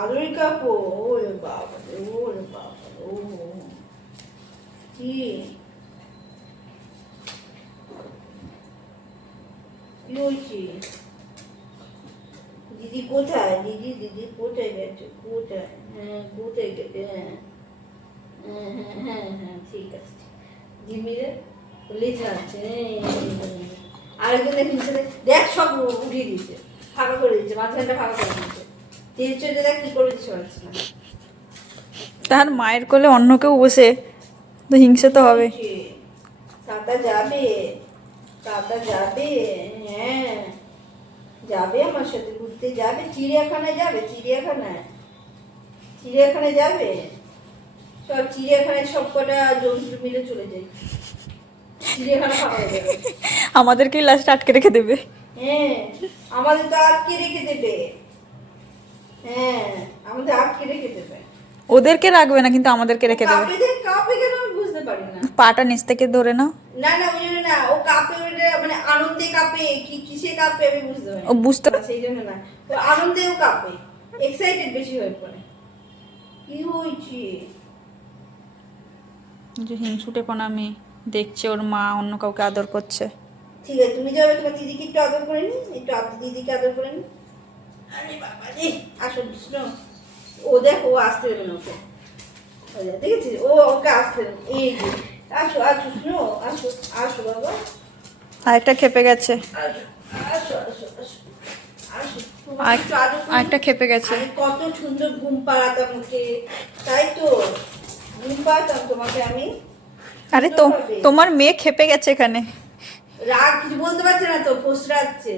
আলুর কাপড়, ওরে বাবা রে, ওরে বাবা রে, ও কি কি হয়েছে? দিদি কোথায়? দিদি দিদি কোথায় গেছে? কোথায়? হ্যাঁ কোথায় গেছে? হ্যাঁ হ্যাঁ হ্যাঁ হ্যাঁ হ্যাঁ ঠিক আছে। জিমিরে লেজা আছে। আরেকজন দেখুন দেখ সব উঠিয়ে দিয়েছে, ফাঁকা করে দিয়েছে, মাঝখানটা ফাঁকা করে দিয়েছে। তেল চলে দেখ কি করে দিচ্ছে পারছি না। তার মায়ের কোলে অন্য কেউ বসে তো হিংসে তো হবে। কাকা যাবে, কাকা যাবে, হ্যাঁ যাবে আমার সাথে ঘুরতে যাবে, চিড়িয়াখানায় যাবে, চিড়িয়াখানায়, চিড়িয়াখানায় যাবে। সব চিড়িয়াখানায় সব কটা জন্তু মিলে চলে যায়, চিড়িয়াখানা ফাঁকা হয়ে যাবে। আমাদেরকেই লাস্ট আটকে রেখে দেবে। হ্যাঁ আমাদের তো আটকে রেখে দেবে, হ্যাঁ আমাদের আটকে রেখে দেবে। ওদেরকে রাখবে না কিন্তু আমাদেরকে রেখে দেবে। কাঁপে কেন আমি বুঝতে পারি না। পাটা নিচ থেকে ধরে নাও। না না ওই জন্য না, ও কাঁপে ওইটা মানে আনন্দে কাঁপে, কি কিসে কাঁপে আমি বুঝতে পারি ও বুঝতে না, সেই জন্য না, ও আনন্দেও কাঁপে, এক্সাইটেড বেশি হয়ে পড়ে। কি হয়েছে? যে হিংসুটে কোনা মেয়ে দেখছে ওর মা অন্য কাউকে আদর করছে। ঠিক আছে তুমি যাবে, তোমার দিদিকে একটু আদর করে নি, একটু দিদিকে আদর করে নি। আরে বাবা রে, আসো শোনো, ও দেখ ও আসতে দেবে না ওকে, দেখেছিস ও ওকে আসতে দেবে, এই যে আসো আসো শোনো, আসো আসো বাবা, আরেকটা খেপে গেছে। আসো আসো আসো আসো আসো। আরেকটা খেপে গেছে। আমি কত সুন্দর ঘুম পাড়াতাম ওকে, তাই তো ঘুম পাড়াতাম তোমাকে আমি। আরে তো তোমার মেয়ে খেপে গেছে এখানে। রাগ কিছু বলতে পারছে না তো, ফোসরাচ্ছে।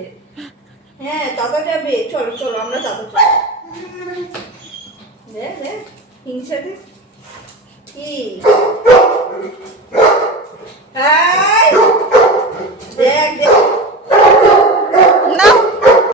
হ্যাঁ দাদা যাবে, চলো চলো আমরা দাদা চলো। দেখ দেখ হিংসা দেখ কি